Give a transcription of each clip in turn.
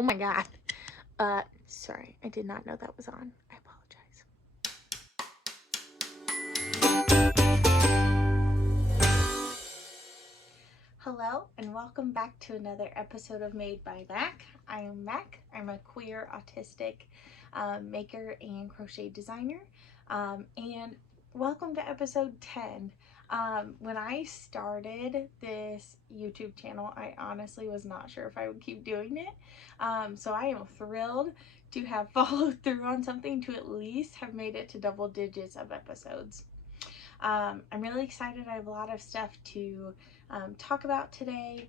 Oh my god. Sorry, I did not know that was on. I apologize. Hello and welcome back to another episode of Made by Mac. I am Mac. I'm a queer autistic maker and crochet designer. And welcome to episode 10. When I started this YouTube channel, I honestly was not sure if I would keep doing it. So I am thrilled to have followed through on something to at least have made it to double digits of episodes. I'm really excited. I have a lot of stuff to talk about today.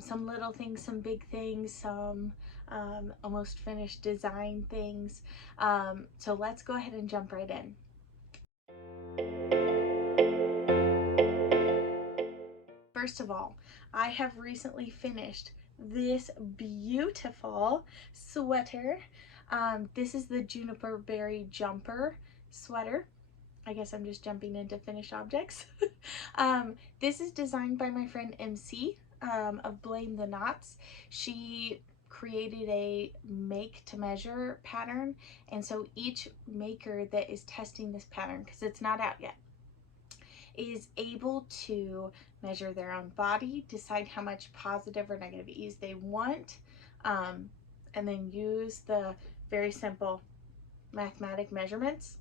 Some little things, some big things, some almost finished design things. So let's go ahead and jump right in. First of all, I have recently finished this beautiful sweater. This is the Juniper Berry Jumper sweater. I guess I'm just jumping into finished objects. This is designed by my friend MC of BlameTheKnots. She created a make to measure pattern, and so each maker that is testing this pattern, because it's not out yet, is able to measure their own body, decide how much positive or negative ease they want, and then use the very simple mathematic measurements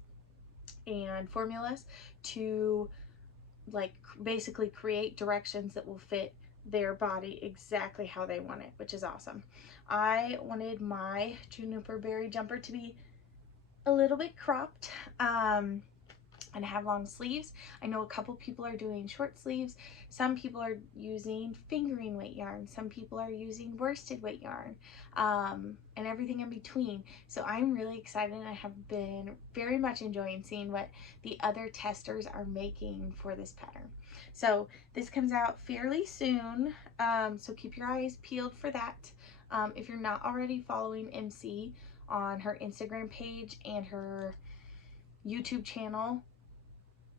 and formulas to like basically create directions that will fit their body exactly how they want it, which is awesome. I wanted my Juniper Berry Jumper to be a little bit cropped and have long sleeves. I know a couple people are doing short sleeves. Some people are using fingering weight yarn. Some people are using worsted weight yarn, and everything in between. So I'm really excited, and I have been very much enjoying seeing what the other testers are making for this pattern. So this comes out fairly soon, so keep your eyes peeled for that. If you're not already following MC on her Instagram page and her YouTube channel,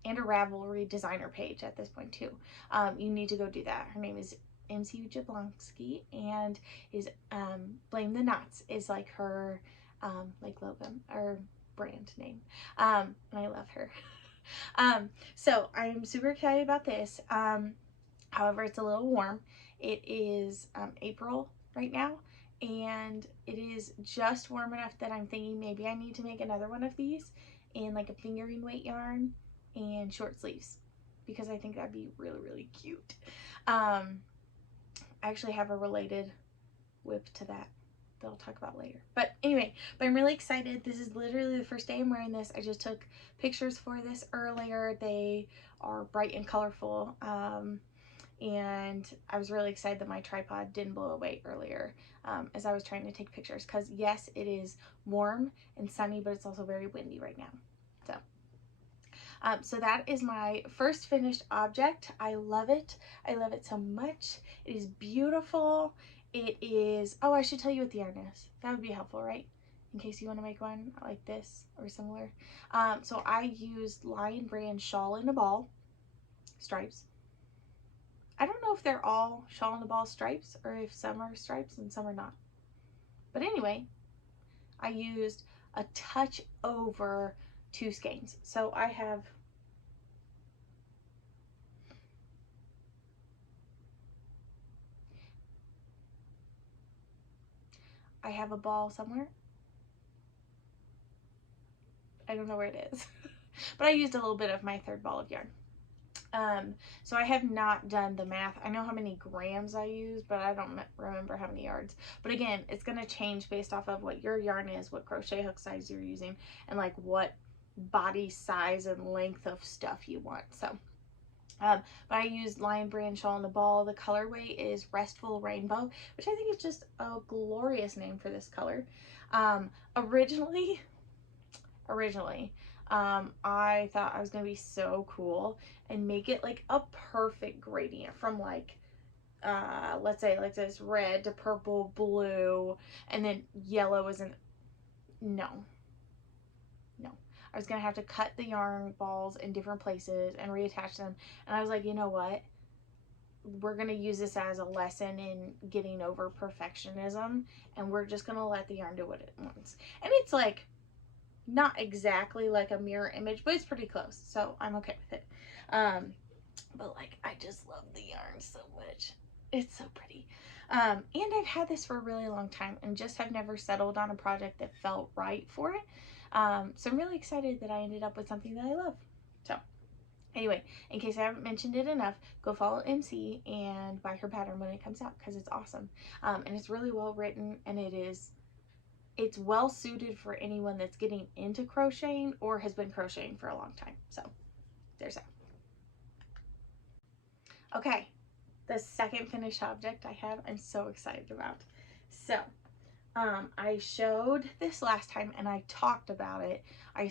and a Ravelry designer page at this point too. You need to go do that. Her name is MC Jablonski, and is BlameTheKnots is like her like logo or brand name. And I love her. So I'm super excited about this. However, it's a little warm. It is April right now, and it is just warm enough that I'm thinking maybe I need to make another one of these in like a fingering weight yarn and short sleeves, because I think that'd be really, really cute. I actually have a related whip to that I'll talk about later. But anyway, I'm really excited. This is literally the first day I'm wearing this. I just took pictures for this earlier. They are bright and colorful. And I was really excited that my tripod didn't blow away earlier as I was trying to take pictures, because yes, it is warm and sunny, but it's also very windy right now. So that is my first finished object. I love it. I love it so much. It is beautiful. It is, oh, I should tell you what the yarn is. That would be helpful, right? In case you want to make one like this or similar. So I used Lion Brand Shawl in a Ball stripes. I don't know if they're all Shawl in a Ball stripes, or if some are stripes and some are not. But anyway, I used a touch over 2 skeins. So I have a ball somewhere. I don't know where it is, but I used a little bit of my 3rd ball of yarn. So I have not done the math. I know how many grams I used, but I don't remember how many yards. But again, it's going to change based off of what your yarn is, what crochet hook size you're using, and like what body size and length of stuff you want. So but I used Lion Brand Shawl in the Ball. The colorway is Restful Rainbow, which I think is just a glorious name for this color. Originally, I thought I was gonna be so cool and make it like a perfect gradient from like let's say like this red to purple, blue, and then yellow isn't. No, I was gonna have to cut the yarn balls in different places and reattach them, and I was like, you know what, we're going to use this as a lesson in getting over perfectionism, and we're just going to let the yarn do what it wants. And it's like not exactly like a mirror image, but it's pretty close, so I'm okay with it. But like, I just love the yarn so much. It's so pretty. And I've had this for a really long time and just have never settled on a project that felt right for it. So I'm really excited that I ended up with something that I love. So anyway, in case I haven't mentioned it enough, go follow MC and buy her pattern when it comes out, because it's awesome. And it's really well written, and it's well suited for anyone that's getting into crocheting or has been crocheting for a long time. So there's that. Okay, the second finished object I have, I'm so excited about. So I showed this last time and I talked about it. I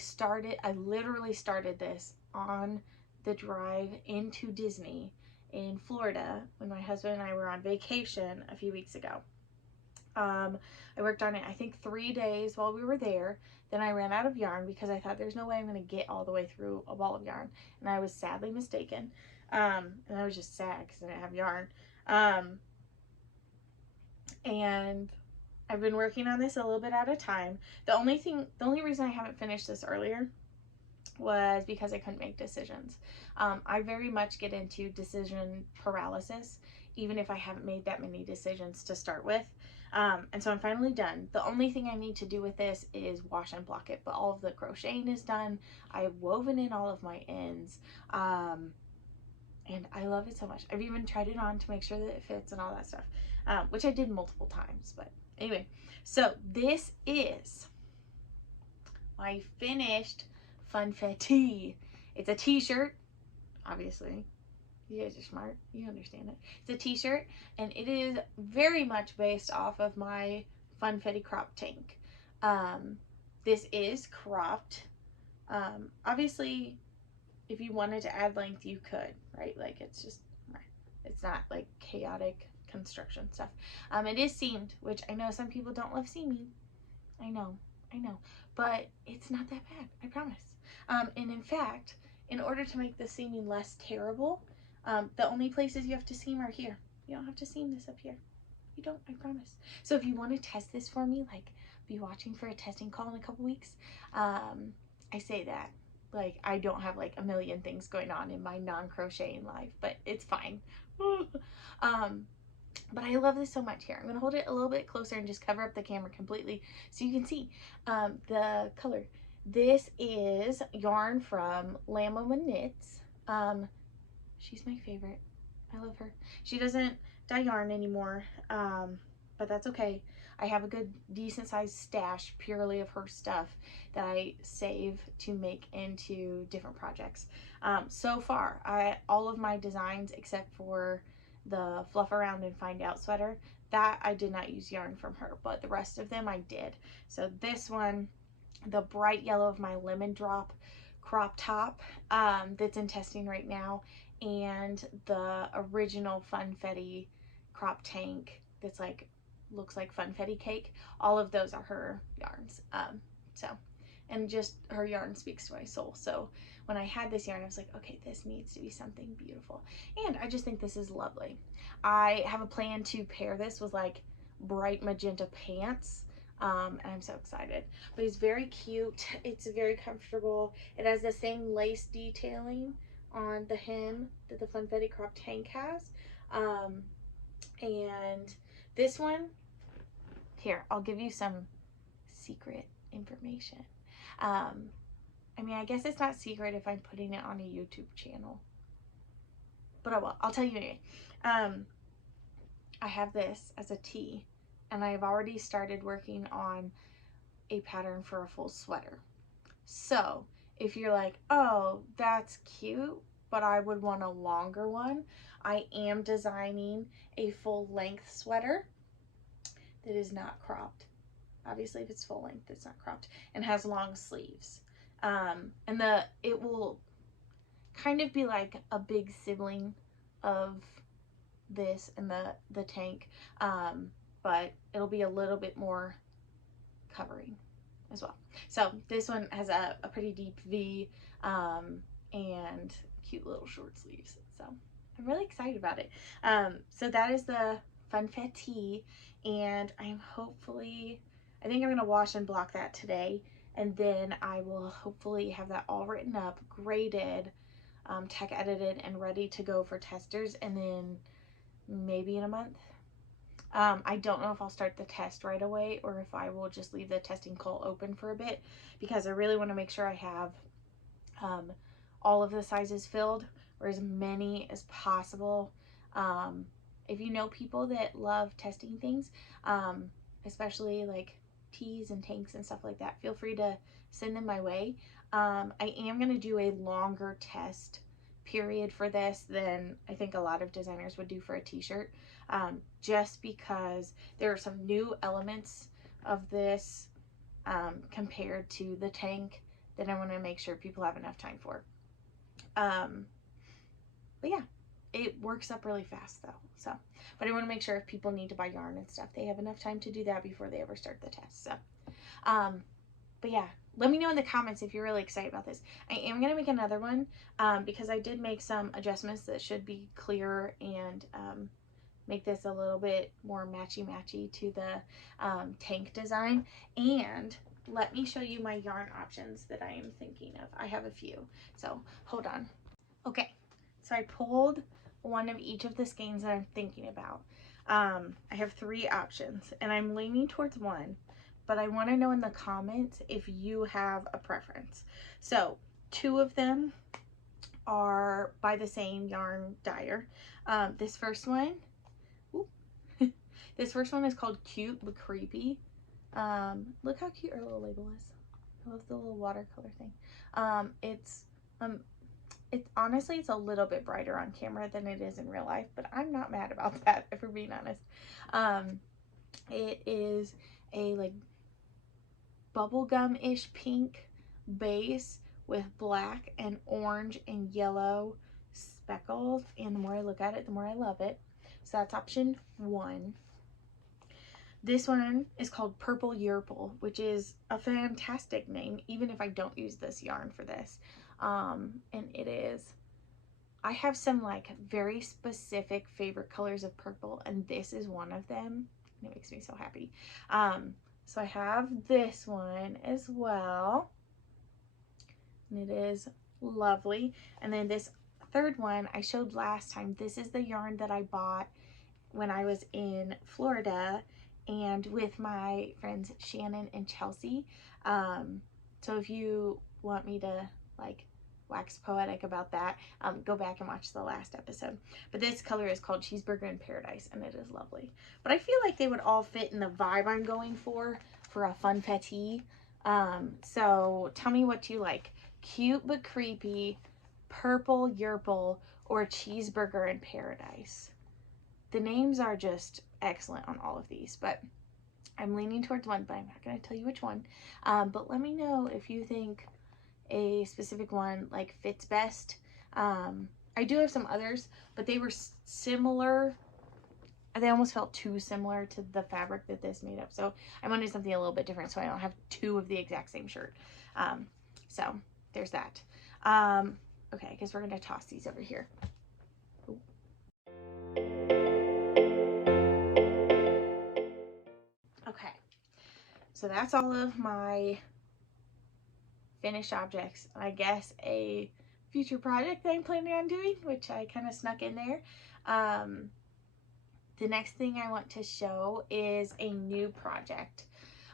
literally started this on the drive into Disney in Florida when my husband and I were on vacation a few weeks ago. I worked on it, I think 3 days while we were there. Then I ran out of yarn because I thought there's no way I'm going to get all the way through a ball of yarn. And I was sadly mistaken. And I was just sad because I didn't have yarn. And I've been working on this a little bit at a time. The only reason I haven't finished this earlier was because I couldn't make decisions. I very much get into decision paralysis, even if I haven't made that many decisions to start with. And so I'm finally done. The only thing I need to do with this is wash and block it, but all of the crocheting is done. I have woven in all of my ends. And I love it so much. I've even tried it on to make sure that it fits and all that stuff, which I did multiple times. But anyway, so this is my finished Funfe-TEE. It's a t-shirt, obviously. You guys are smart. You understand it. It's a t-shirt, and it is very much based off of my Funfetti crop tank. This is cropped. Obviously, if you wanted to add length, you could, right? Like, it's not like chaotic construction stuff. It is seamed, which I know some people don't love seaming. I know, but it's not that bad, I promise. And in fact, in order to make the seaming less terrible, the only places you have to seam are here. You don't have to seam this up here. You don't, I promise. So if you want to test this for me, like, be watching for a testing call in a couple weeks, I say that. Like, I don't have like a million things going on in my non-crocheting life, but it's fine. But I love this so much. Here, I'm going to hold it a little bit closer and just cover up the camera completely so you can see the color. This is yarn from LamwomanKnits. She's my favorite. I love her. She doesn't dye yarn anymore, but that's okay. I have a good decent sized stash purely of her stuff that I save to make into different projects. So far, all of my designs except for the fluff around and find out sweater, that I did not use yarn from her, but the rest of them I did. So this one, the bright yellow of my lemon drop crop top, that's in testing right now, and the original Funfetti crop tank that's like looks like Funfetti cake, all of those are her yarns. And just her yarn speaks to my soul. So when I had this yarn, I was like, okay, this needs to be something beautiful. And I just think this is lovely. I have a plan to pair this with like bright magenta pants. And I'm so excited. But it's very cute. It's very comfortable. It has the same lace detailing on the hem that the Funfetti crop tank has. And this one, here, I'll give you some secret information. I mean, I guess it's not secret if I'm putting it on a YouTube channel, but I will. I'll tell you anyway. I have this as a tee, and I've already started working on a pattern for a full sweater. So if you're like, oh, that's cute, but I would want a longer one, I am designing a full length sweater that is not cropped. Obviously, if it's full length, it's not cropped, and has long sleeves. And it will kind of be like a big sibling of this and the tank, but it'll be a little bit more covering as well. So this one has a pretty deep V, and cute little short sleeves. So I'm really excited about it. So that is the Funfetti Tee, and I'm hopefully, I think I'm going to wash and block that today, and then I will hopefully have that all written up, graded, tech edited, and ready to go for testers, and then maybe in a month. I don't know if I'll start the test right away or if I will just leave the testing call open for a bit, because I really want to make sure I have all of the sizes filled, or as many as possible. If you know people that love testing things, especially like tees and tanks and stuff like that, feel free to send them my way. I am going to do a longer test period for this than I think a lot of designers would do for a t-shirt, just because there are some new elements of this compared to the tank that I want to make sure people have enough time for. But yeah, it works up really fast though. So, but I want to make sure if people need to buy yarn and stuff, they have enough time to do that before they ever start the test. So, but yeah, let me know in the comments if you're really excited about this. I am going to make another one, because I did make some adjustments that should be clearer and, make this a little bit more matchy-matchy to the tank design. And let me show you my yarn options that I am thinking of. I have a few, so hold on. Okay, so I pulled one of each of the skeins that I'm thinking about. I have 3 options, and I'm leaning towards one, but I want to know in the comments if you have a preference. So 2 of them are by the same yarn dyer. This first one, this first one is called Cute But Creepy. Look how cute our little label is. I love the little watercolor thing. It's honestly, it's a little bit brighter on camera than it is in real life, but I'm not mad about that, if we're being honest. It is a like bubblegum-ish pink base with black and orange and yellow speckles, and the more I look at it, the more I love it. So that's option 1. This one is called Purple Yerple, which is a fantastic name, even if I don't use this yarn for this. And it is, I have some like very specific favorite colors of purple, and this is one of them. It makes me so happy. So I have this one as well, and it is lovely. And then this third one I showed last time. This is the yarn that I bought when I was in Florida and with my friends Shannon and Chelsea. So if you want me to like wax poetic about that, go back and watch the last episode. But this color is called Cheeseburger in Paradise, and it is lovely. But I feel like they would all fit in the vibe I'm going for a Funfe-TEE. So tell me what you like. Cute But Creepy, Purple Yerple, or Cheeseburger in Paradise. The names are just excellent on all of these, but I'm leaning towards one, but I'm not going to tell you which one. But let me know if you think a specific one like fits best. I do have some others, but they were similar. They almost felt too similar to the fabric that this made up. So I wanted something a little bit different, so I don't have 2 of the exact same shirt. So there's that. Okay, I guess we're going to toss these over here. Ooh. Okay, so that's all of my finished objects. I guess a future project that I'm planning on doing, which I kind of snuck in there. The next thing I want to show is a new project.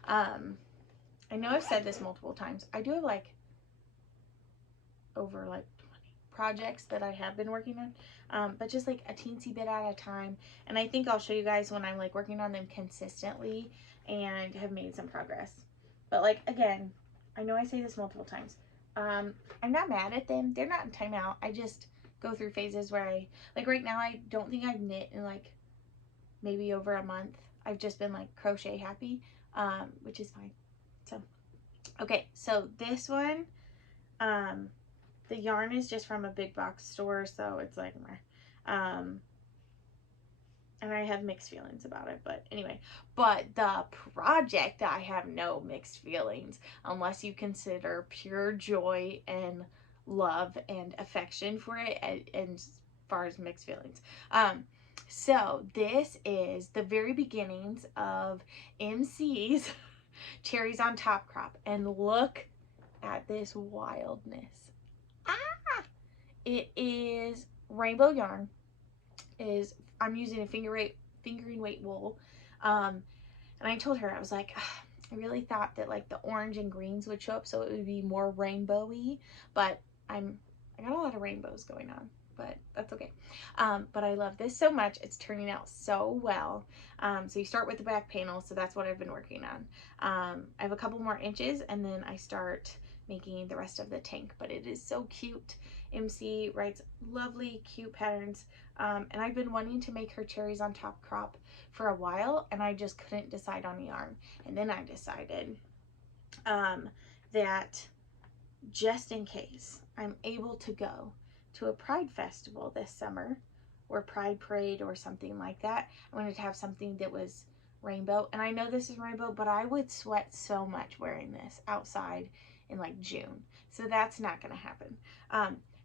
I know I've said this multiple times. I do have like over like 20 projects that I have been working on, but just like a teensy bit at a time. And I think I'll show you guys when I'm like working on them consistently and have made some progress. But like, again, I know I say this multiple times. I'm not mad at them. They're not in timeout. I just go through phases where I, like right now, I don't think I've knit in like maybe over a month. I've just been like crochet happy, which is fine. So, okay, so this one, the yarn is just from a big box store, so it's like, and I have mixed feelings about it, but anyway. But the project, I have no mixed feelings, unless you consider pure joy and love and affection for it, and far as mixed feelings. So this is the very beginnings of MC's Cherries on Top Crop, and look at this wildness. Ah! It is rainbow yarn. I'm using a fingering weight wool. And I told her, I was like, I really thought that like the orange and greens would show up so it would be more rainbowy, but I got a lot of rainbows going on, but that's okay. But I love this so much. It's turning out so well. So you start with the back panel, so that's what I've been working on. I have a couple more inches and then I start making the rest of the tank, but it is so cute. MC writes lovely, cute patterns. And I've been wanting to make her Cherries on Top crop for a while, and I just couldn't decide on a yarn. And then I decided that just in case I'm able to go to a Pride Festival this summer, or Pride Parade or something like that, I wanted to have something that was rainbow. And I know this is rainbow, but I would sweat so much wearing this outside in like June. So that's not going to happen.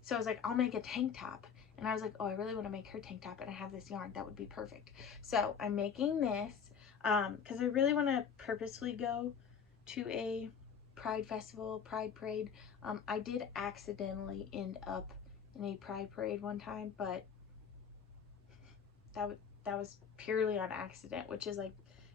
So I was like, I'll make a tank top. And I was like, oh, I really want to make her tank top, and I have this yarn. That would be perfect. So I'm making this because I really want to purposely go to a Pride Festival, Pride Parade. I did accidentally end up in a Pride Parade one time, but that was purely on accident, which is like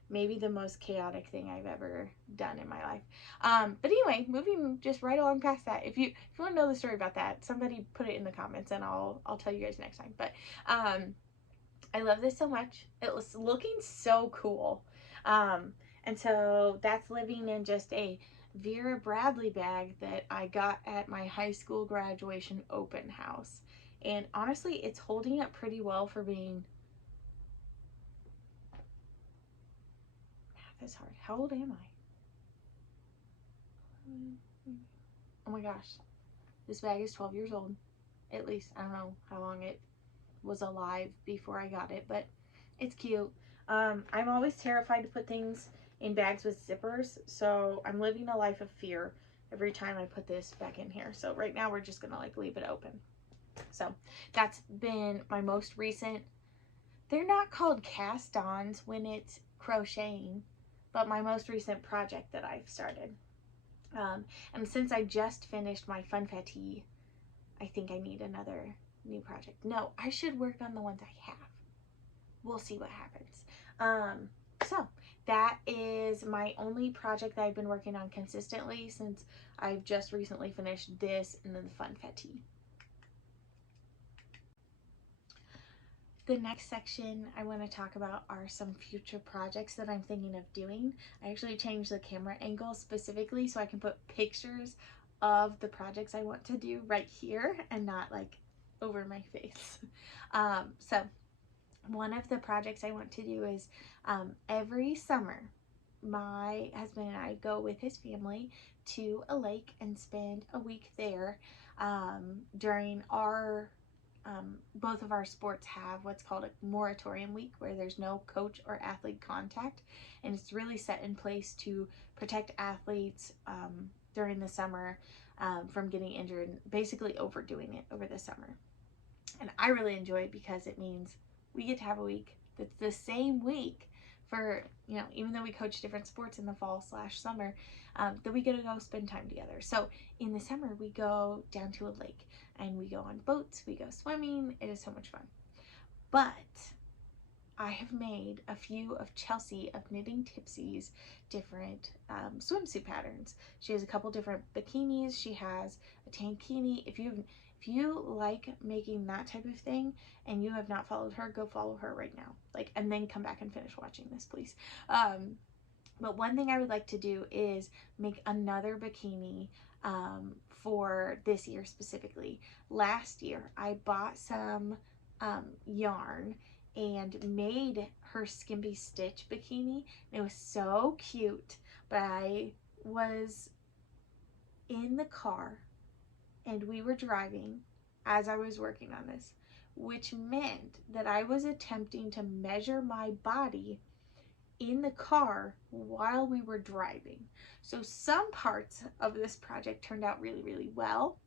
maybe the most chaotic thing I've ever done in my life. But anyway, moving just right along past that. If you want to know the story about that, somebody put it in the comments and I'll tell you guys next time. But I love this so much. It was looking so cool. And so that's living in just a Vera Bradley bag that I got at my high school graduation open house. And honestly, it's holding up pretty well for being... It's hard. How old am I? Oh my gosh. This bag is 12 years old. At least. I don't know how long it was alive before I got it, but it's cute. I'm always terrified to put things in bags with zippers, so I'm living a life of fear every time I put this back in here. So right now we're just gonna like leave it open. So that's been my most recent. They're not called cast-ons when it's crocheting, but my most recent project that I've started. And since I just finished my Funfe-TEE, I think I need another new project. No, I should work on the ones I have. We'll see what happens. So that is my only project that I've been working on consistently since I've just recently finished this and then the Funfe-TEE. The next section I want to talk about are some future projects that I'm thinking of doing. I actually changed the camera angle specifically so I can put pictures of the projects I want to do right here and not like over my face. So one of the projects I want to do is every summer my husband and I go with his family to a lake and spend a week there during our both of our sports have what's called a moratorium week, where there's no coach or athlete contact, and it's really set in place to protect athletes during the summer from getting injured and basically overdoing it over the summer. And I really enjoy it because it means we get to have a week that's the same week for, you know, even though we coach different sports in the fall/summer, that we get to go spend time together. So in the summer we go down to a lake and we go on boats, we go swimming. It is so much fun. But I have made a few of Chelsea of Knitting Tipsy's different swimsuit patterns. She has a couple different bikinis. She has a tankini. If you like making that type of thing and you have not followed her, go follow her right now. Like, and then come back and finish watching this, please. But one thing I would like to do is make another bikini for this year specifically. Last year, I bought some yarn and made her skimpy stitch bikini. It was so cute, but I was in the car and we were driving as I was working on this, which meant that I was attempting to measure my body in the car while we were driving. So some parts of this project turned out really, really well,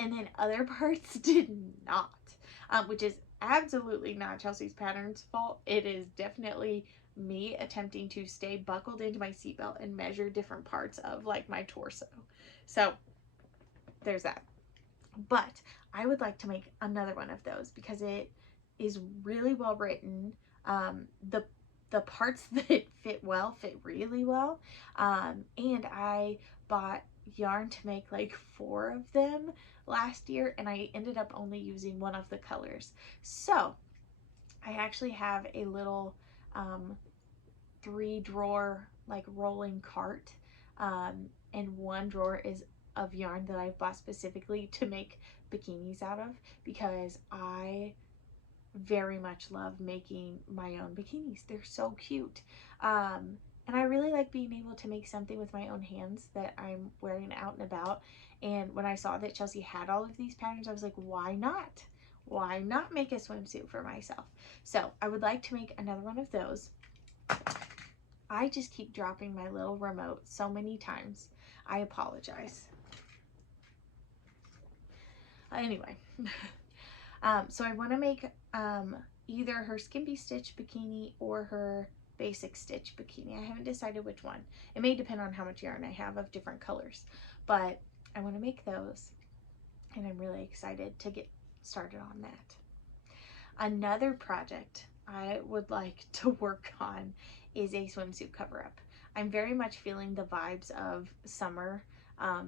and then other parts did not, which is absolutely not Chelsea's pattern's fault. It is definitely me attempting to stay buckled into my seatbelt and measure different parts of like my torso. So there's that. But I would like to make another one of those because it is really well written. The parts that fit well fit really well. And I bought yarn to make like 4 of them last year, and I ended up only using one of the colors. So I actually have a little 3-drawer like rolling cart, and one drawer is of yarn that I've bought specifically to make bikinis out of, because I very much love making my own bikinis. They're so cute. And I really like being able to make something with my own hands that I'm wearing out and about. And when I saw that Chelsea had all of these patterns, I was like, why not? Why not make a swimsuit for myself? So I would like to make another one of those. I just keep dropping my little remote so many times. I apologize. Anyway, so I want to make either her skimpy stitch bikini or her basic stitch bikini. I haven't decided which one. It may depend on how much yarn I have of different colors, but I want to make those, and I'm really excited to get started on that. Another project I would like to work on is a swimsuit cover-up. I'm very much feeling the vibes of summer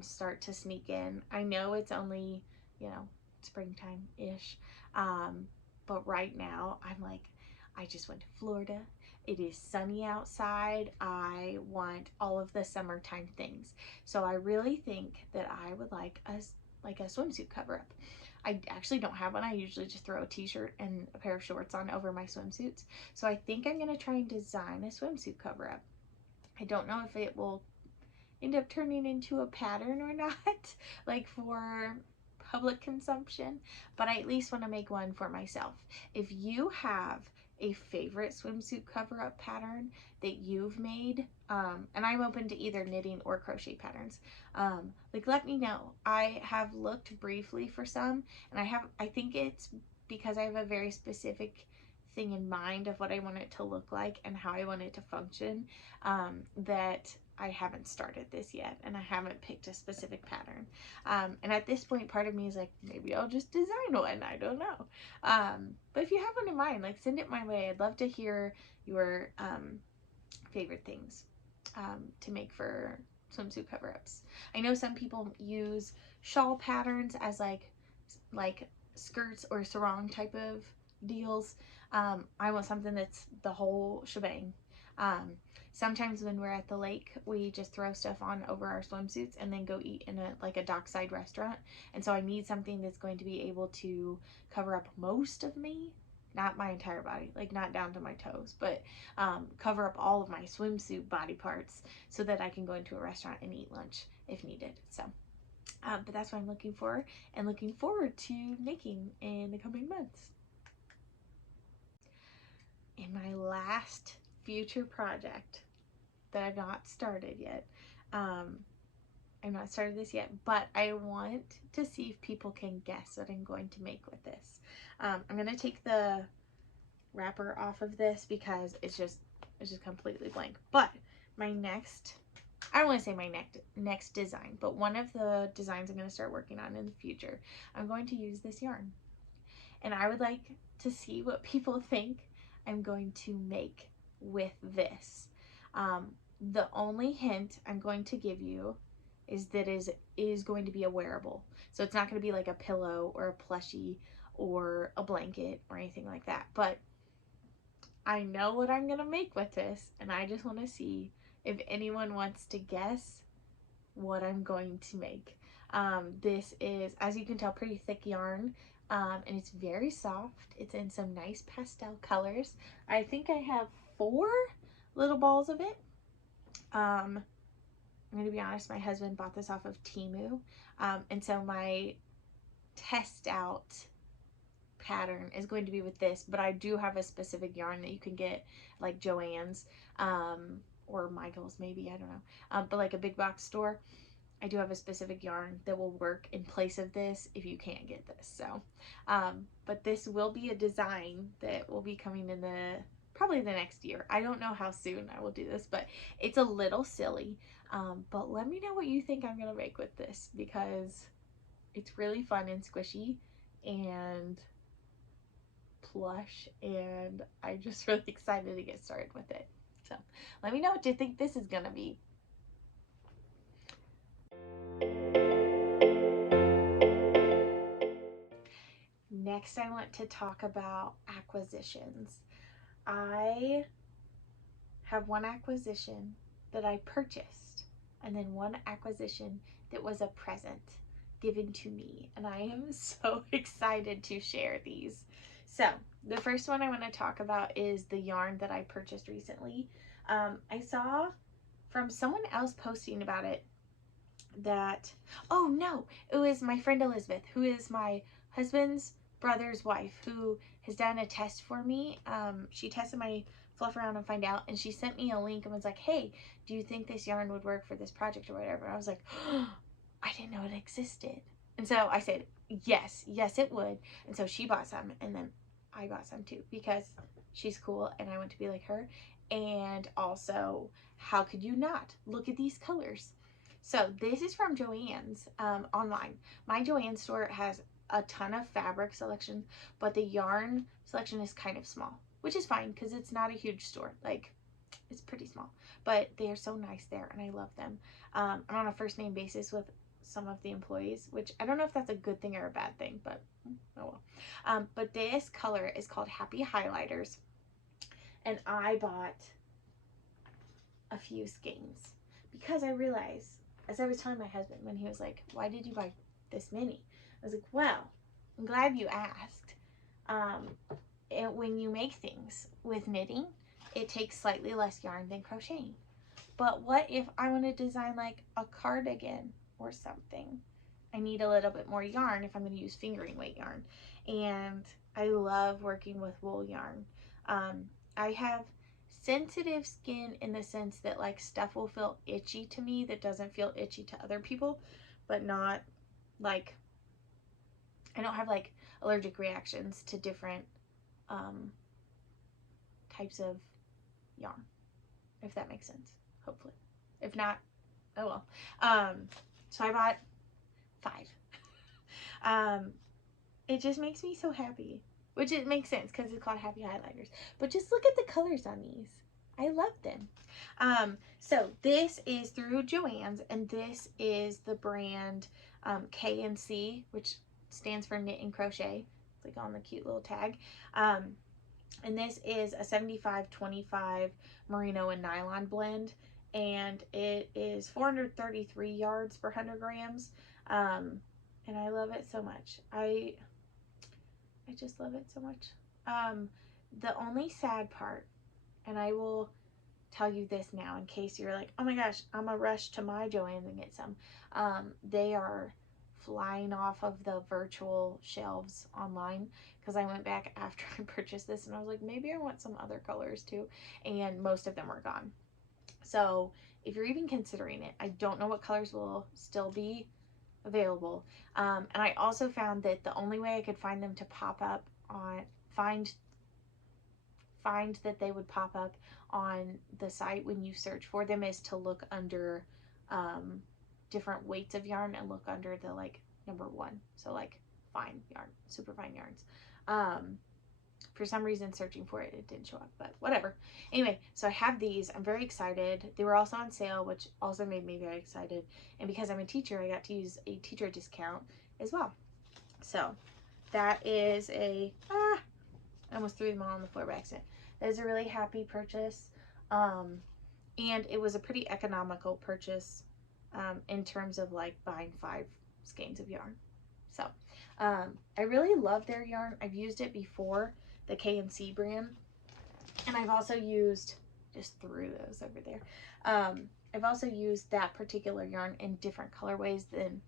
start to sneak in. I know it's only, you know, springtime-ish, but right now I'm like, I just went to Florida. It is sunny outside. I want all of the summertime things. So I really think that I would like a swimsuit cover-up. I actually don't have one. I usually just throw a t-shirt and a pair of shorts on over my swimsuits. So I think I'm going to try and design a swimsuit cover-up. I don't know if it will end up turning into a pattern or not, like for public consumption, but I at least want to make one for myself. If you have a favorite swimsuit cover-up pattern that you've made, and I'm open to either knitting or crochet patterns, like let me know. I have looked briefly for some, and I think it's because I have a very specific thing in mind of what I want it to look like and how I want it to function, that I haven't started this yet, and I haven't picked a specific pattern. And at this point, part of me is like, maybe I'll just design one. I don't know. But if you have one in mind, like send it my way. I'd love to hear your favorite things to make for swimsuit cover-ups. I know some people use shawl patterns as like skirts or sarong type of deals. I want something that's the whole shebang. Sometimes when we're at the lake, we just throw stuff on over our swimsuits and then go eat in a dockside restaurant. And so I need something that's going to be able to cover up most of me, not my entire body, like not down to my toes, but cover up all of my swimsuit body parts so that I can go into a restaurant and eat lunch if needed. So, but that's what I'm looking for and looking forward to making in the coming months. In my last future project that I've not started yet, I've not started this yet, but I want to see if people can guess what I'm going to make with this. I'm going to take the wrapper off of this because it's just completely blank. But my next, I don't want to say my next design, but one of the designs I'm going to start working on in the future, I'm going to use this yarn. And I would like to see what people think I'm going to make with this. The only hint I'm going to give you is that it is going to be a wearable. So it's not going to be like a pillow or a plushie or a blanket or anything like that. But I know what I'm going to make with this, and I just want to see if anyone wants to guess what I'm going to make. This is, as you can tell, pretty thick yarn. And it's very soft. It's in some nice pastel colors. I think I have 4 little balls of it. I'm going to be honest, my husband bought this off of Temu. And so my test out pattern is going to be with this, but I do have a specific yarn that you can get, like Joann's, or Michael's maybe, I don't know, but like a big box store. I do have a specific yarn that will work in place of this if you can't get this. So, but this will be a design that will be coming in probably the next year. I don't know how soon I will do this, but it's a little silly. But let me know what you think I'm gonna make with this, because it's really fun and squishy and plush, and I'm just really excited to get started with it. So let me know what you think this is gonna be. Next, I want to talk about acquisitions. I have one acquisition that I purchased, and then one acquisition that was a present given to me, and I am so excited to share these. So the first one I want to talk about is the yarn that I purchased recently. I saw from someone else posting about it that, oh no, it was my friend Elizabeth, who is my husband's brother's wife, who has done a test for me. She tested my fluff around and find out, and she sent me a link and was like, hey, do you think this yarn would work for this project or whatever? And I was like, oh, I didn't know it existed. And so I said, yes it would. And so she bought some, and then I bought some too, because she's cool and I want to be like her. And also, how could you not? Look at these colors. So this is from Joann's online. My Joann store has a ton of fabric selection, but the yarn selection is kind of small, which is fine because it's not a huge store. Like, it's pretty small, but they are so nice there and I love them. I'm on a first name basis with some of the employees, which I don't know if that's a good thing or a bad thing, but oh well. But this color is called Happy Highlighters, and I bought a few skeins because I realized, as I was telling my husband when he was like, why did you buy this many? I was like, well, I'm glad you asked. When you make things with knitting, it takes slightly less yarn than crocheting. But what if I want to design like a cardigan or something? I need a little bit more yarn if I'm going to use fingering weight yarn. And I love working with wool yarn. I have sensitive skin in the sense that like stuff will feel itchy to me that doesn't feel itchy to other people, but not like, I don't have like allergic reactions to different types of yarn, if that makes sense, hopefully. If not, oh well. So I bought 5. It just makes me so happy, which it makes sense because it's called Happy Highlighters. But just look at the colors on these. I love them. So this is through Joann's, and this is the brand K&C, which stands for Knit and Crochet. It's like on the cute little tag. And this is a 75-25 merino and nylon blend, and it is 433 yards per 100 grams. And I love it so much. I just love it so much. The only sad part, and I will tell you this now in case you're like, oh my gosh, I'm gonna rush to my Joann's and get some. They are flying off of the virtual shelves online because I went back after I purchased this and I was like, maybe I want some other colors too, and most of them were gone. So if you're even considering it, I don't know what colors will still be available. And I also found that the only way I could find them to pop up on, find that they would pop up on the site when you search for them is to look under different weights of yarn and look under the like number 1. So like fine yarn, super fine yarns. For some reason searching for it, it didn't show up, but whatever. Anyway, so I have these. I'm very excited. They were also on sale, which also made me very excited. And because I'm a teacher, I got to use a teacher discount as well. So that is I almost threw them all on the floor by accident. That is a really happy purchase. And it was a pretty economical purchase in terms of like buying 5 skeins of yarn. So I really love their yarn. I've used it before, the K&C brand, and I've also used, just threw those over there, I've also used that particular yarn in different colorways than,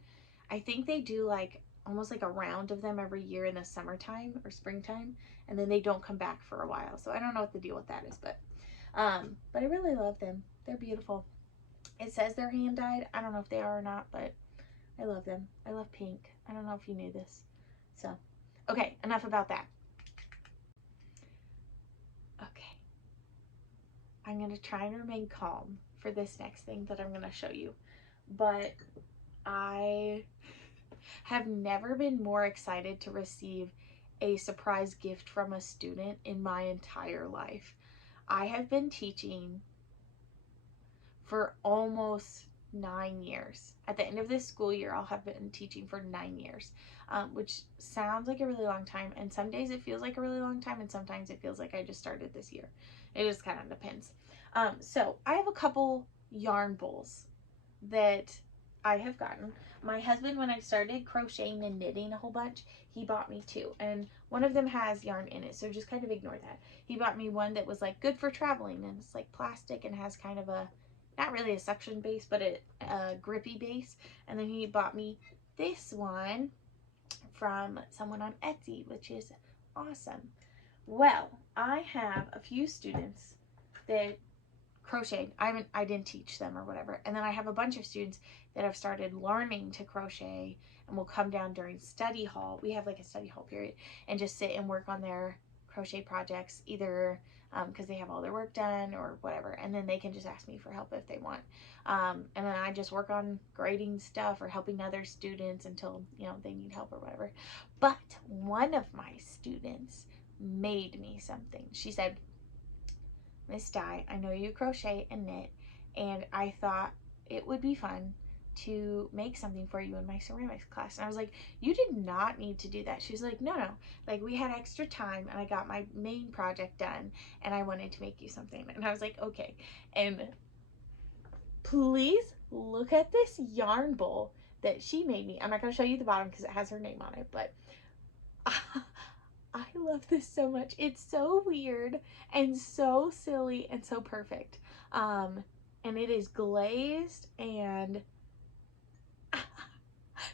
I think they do like almost like a round of them every year in the summertime or springtime, and then they don't come back for a while. So I don't know what the deal with that is, but I really love them. They're beautiful. It says they're hand dyed. I don't know if they are or not, but I love them. I love pink. I don't know if you knew this. So, okay, enough about that. Okay. I'm going to try and remain calm for this next thing that I'm going to show you. But I have never been more excited to receive a surprise gift from a student in my entire life. I have been teaching for almost 9 years. At the end of this school year, I'll have been teaching for 9 years, which sounds like a really long time. And some days it feels like a really long time, and sometimes it feels like I just started this year. It just kind of depends. So I have a couple yarn bowls that I have gotten. My husband, when I started crocheting and knitting a whole bunch, he bought me two, and one of them has yarn in it, so just kind of ignore that. He bought me one that was like good for traveling, and it's like plastic and has kind of a, not really a suction base, but a grippy base. And then he bought me this one from someone on Etsy, which is awesome. Well, I have a few students that crocheted. I didn't teach them or whatever. And then I have a bunch of students that have started learning to crochet and will come down during study hall. We have like a study hall period, and just sit and work on their crochet projects, either because they have all their work done or whatever, and then they can just ask me for help if they want. And then I just work on grading stuff or helping other students until, you know, they need help or whatever. But one of my students made me something. She said, "Miss Di, I know you crochet and knit, and I thought it would be fun to make something for you in my ceramics class." And I was like, "You did not need to do that." She was like, no, like we had extra time and I got my main project done and I wanted to make you something." And I was like, okay. And please look at this yarn bowl that she made me. I'm not going to show you the bottom because it has her name on it, but I love this so much. It's so weird and so silly and so perfect. And it is glazed, and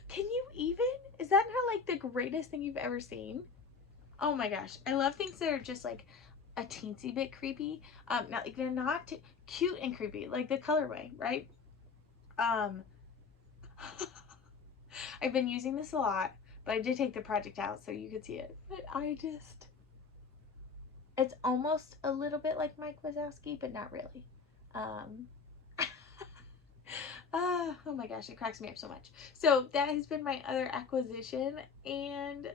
can you even? Is that not like the greatest thing you've ever seen? Oh my gosh. I love things that are just like a teensy bit creepy. Not like they're not cute and creepy, like the colorway, right? I've been using this a lot, but I did take the project out so you could see it. But it's almost a little bit like Mike Wazowski, but not really. Oh my gosh, it cracks me up so much. So that has been my other acquisition, and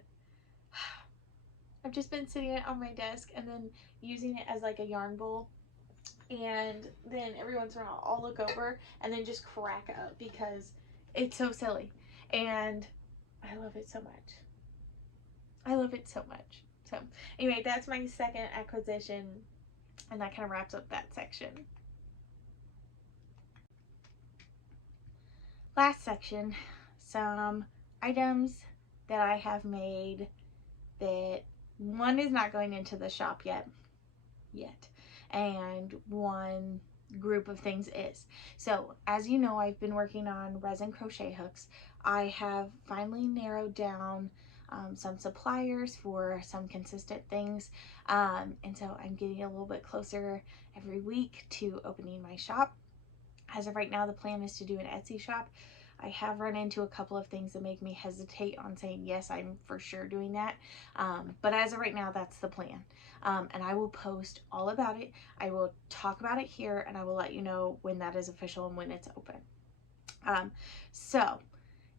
I've just been sitting it on my desk and then using it as like a yarn bowl. And then every once in a while I'll look over and then just crack up because it's so silly. And I love it so much. I love it so much. So anyway, that's my second acquisition, and that kind of wraps up that section. Last section, some items that I have made that one is not going into the shop yet, and one group of things is. So as you know, I've been working on resin crochet hooks. I have finally narrowed down some suppliers for some consistent things, and so I'm getting a little bit closer every week to opening my shop. As of right now, the plan is to do an Etsy shop. I have run into a couple of things that make me hesitate on saying yes, I'm for sure doing that, but as of right now, that's the plan. And I will post all about it. I will talk about it here, and I will let you know when that is official and when it's open. So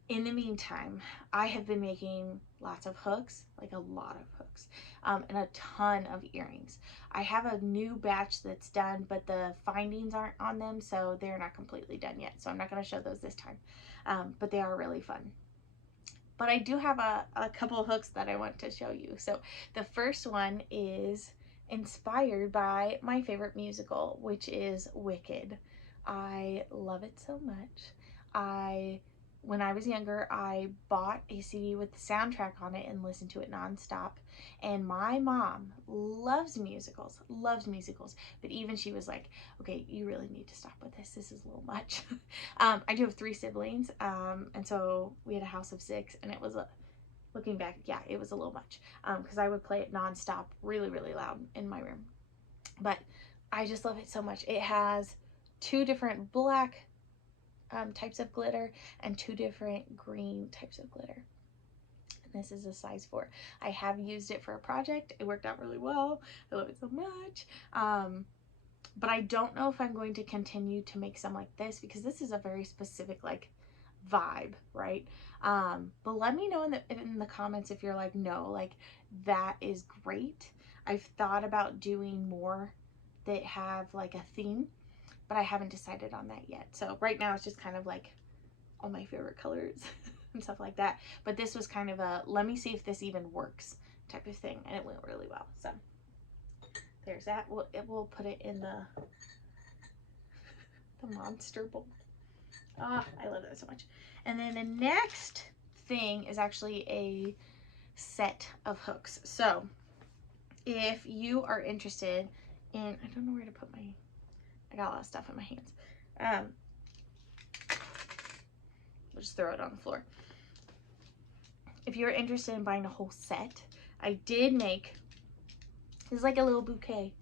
in the meantime, I have been making lots of hooks, like a lot of hooks, and a ton of earrings. I have a new batch that's done, but the findings aren't on them, so they're not completely done yet. So I'm not going to show those this time, but they are really fun. But I do have a couple of hooks that I want to show you. So the first one is inspired by my favorite musical, which is Wicked. I love it so much. When I was younger, I bought a CD with the soundtrack on it and listened to it nonstop. And my mom loves musicals, but even she was like, okay, you really need to stop with this. This is a little much. I do have 3 siblings, and so we had a house of 6, and it was, looking back, yeah, it was a little much, because I would play it nonstop, really, really loud in my room. But I just love it so much. It has 2 different black types of glitter and 2 different green types of glitter. And this is a size 4. I have used it for a project. It worked out really well. I love it so much. But I don't know if I'm going to continue to make some like this, because this is a very specific like vibe, right? But let me know in the comments if you're like, no, like that is great. I've thought about doing more that have like a theme, but I haven't decided on that yet. So right now it's just kind of like all my favorite colors and stuff like that. But this was kind of a, let me see if this even works type of thing, and it went really well. So there's that. We'll put it in the monster bowl. Ah, I love that so much. And then the next thing is actually a set of hooks. So if you are interested in, I don't know where to put my, I got a lot of stuff in my hands. We'll just throw it on the floor. If you're interested in buying a whole set, I did make, it's like a little bouquet,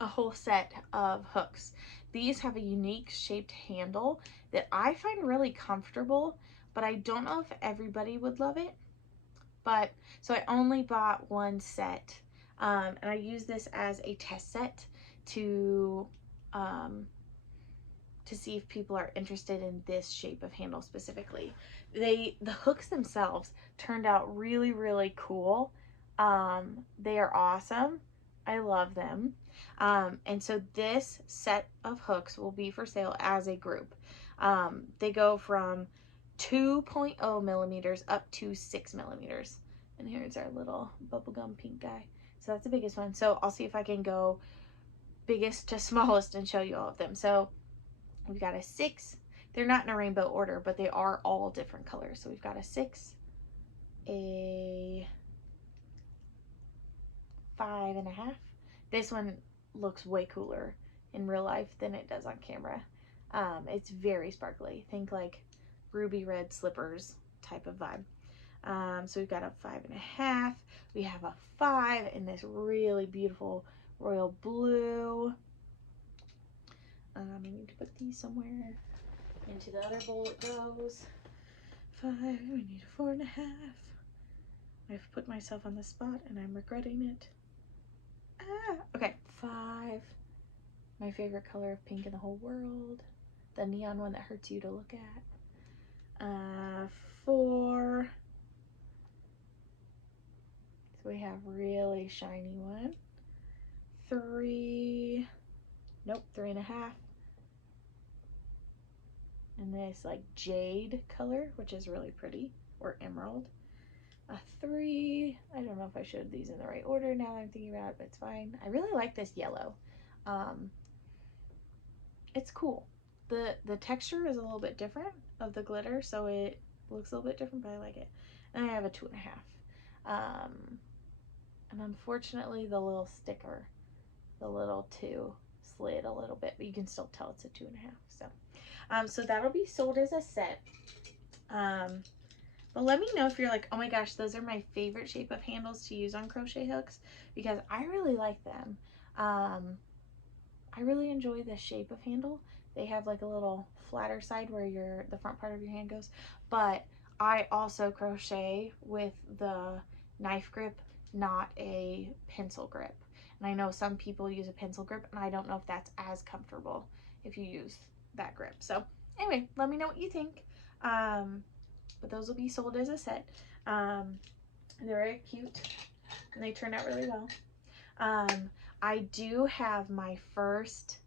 a whole set of hooks. These have a unique shaped handle that I find really comfortable, but I don't know if everybody would love it. But so I only bought one set, and I use this as a test set to see if people are interested in this shape of handle specifically. The hooks themselves turned out really, really cool. They are awesome. I love them. And so this set of hooks will be for sale as a group. They go from 2.0 millimeters up to 6 millimeters. And here's our little bubblegum pink guy. So that's the biggest one. So I'll see if I can go biggest to smallest and show you all of them. So we've got a 6. They're not in a rainbow order, but they are all different colors. So we've got a 6, a 5.5. This one looks way cooler in real life than it does on camera. It's very sparkly. Think like ruby red slippers type of vibe. So we've got a 5.5. We have a 5 in this really beautiful royal blue. I need to put these somewhere. Into the other bowl it goes. 5. We need a 4.5. I've put myself on the spot and I'm regretting it. Okay, 5. My favorite color of pink in the whole world. The neon one that hurts you to look at. 4. So we have really shiny one. 3. Nope, 3.5. And this like jade color, which is really pretty, or emerald. A 3. I don't know if I showed these in the right order now that I'm thinking about it, but it's fine. I really like this yellow. It's cool. The texture is a little bit different of the glitter, so it looks a little bit different, but I like it. And I have a 2.5. And unfortunately the little sticker, the little 2 slid a little bit, but you can still tell it's a 2.5. So that'll be sold as a set. But let me know if you're like, oh my gosh, those are my favorite shape of handles to use on crochet hooks, because I really like them. I really enjoy this shape of handle. They have like a little flatter side where the front part of your hand goes, but I also crochet with the knife grip, not a pencil grip. And I know some people use a pencil grip, and I don't know if that's as comfortable if you use that grip. So anyway, let me know what you think. But those will be sold as a set. They're very cute and they turned out really well. I do have my first,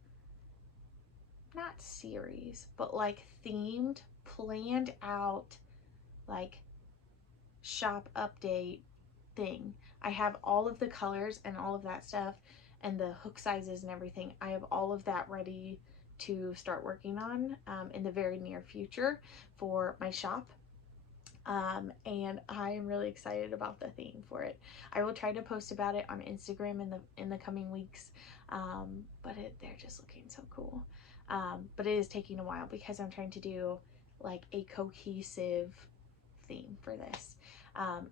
not series, but like themed, planned out, like shop update thing. I have all of the colors and all of that stuff and the hook sizes and everything. I have all of that ready to start working on in the very near future for my shop. And I am really excited about the theme for it. I will try to post about it on Instagram in the coming weeks, but they're just looking so cool. But it is taking a while because I'm trying to do like a cohesive theme for this.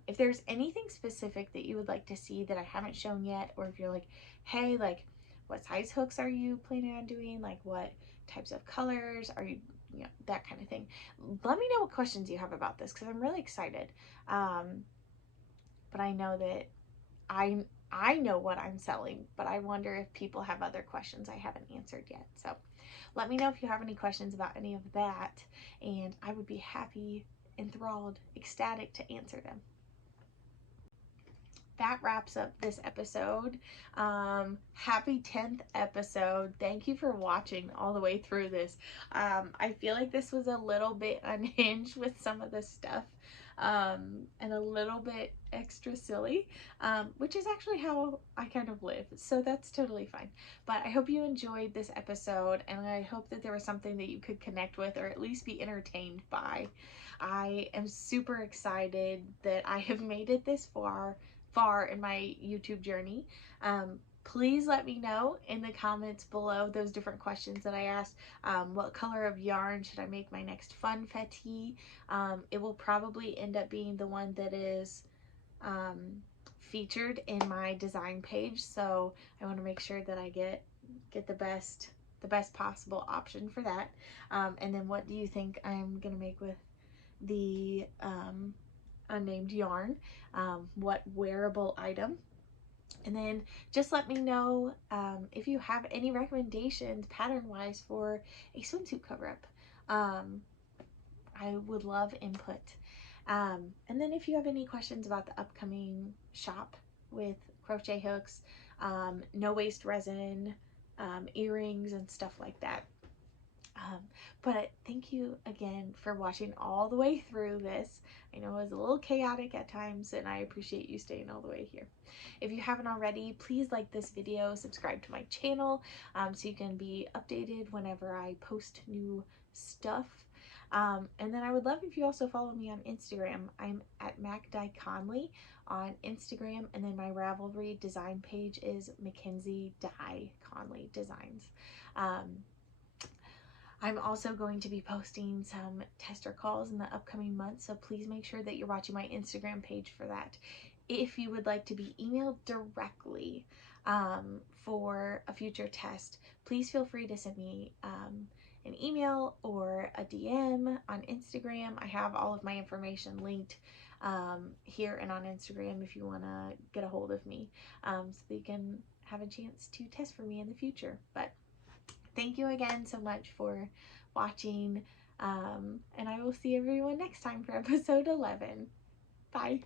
If there's anything specific that you would like to see that I haven't shown yet, or if you're like, hey, like what size hooks are you planning on doing? Like what types of colors are you, you know, that kind of thing. Let me know what questions you have about this because I'm really excited. But I know that I know what I'm selling, but I wonder if people have other questions I haven't answered yet. So let me know if you have any questions about any of that, and I would be happy, enthralled, ecstatic to answer them. That wraps up this episode. Happy 10th episode. Thank you for watching all the way through this. I feel like this was a little bit unhinged with some of the stuff, and a little bit extra silly, which is actually how I kind of live. So that's totally fine. But I hope you enjoyed this episode, and I hope that there was something that you could connect with or at least be entertained by. I am super excited that I have made it this far in my YouTube journey. Please let me know in the comments below those different questions that I asked. What color of yarn should I make my next Funfe-TEE? It will probably end up being the one that is featured in my design page, so I want to make sure that I get the best possible option for that. And then what do you think I'm gonna make with the unnamed yarn? What wearable item? And then just let me know if you have any recommendations pattern wise for a swimsuit cover up. I would love input. And then if you have any questions about the upcoming shop with Crochet Hooks, no waste resin, earrings and stuff like that. But thank you again for watching all the way through this. I know it was a little chaotic at times, and I appreciate you staying all the way here. If you haven't already, please like this video, subscribe to my channel, so you can be updated whenever I post new stuff. And then I would love if you also follow me on Instagram. I'm at MacDieConley on Instagram, and then my Ravelry design page is Mackenzie Dye Conley Designs. I'm also going to be posting some tester calls in the upcoming months, so please make sure that you're watching my Instagram page for that. If you would like to be emailed directly for a future test, please feel free to send me an email or a DM on Instagram. I have all of my information linked here and on Instagram if you want to get a hold of me, so that you can have a chance to test for me in the future. But thank you again so much for watching, and I will see everyone next time for episode 11. Bye.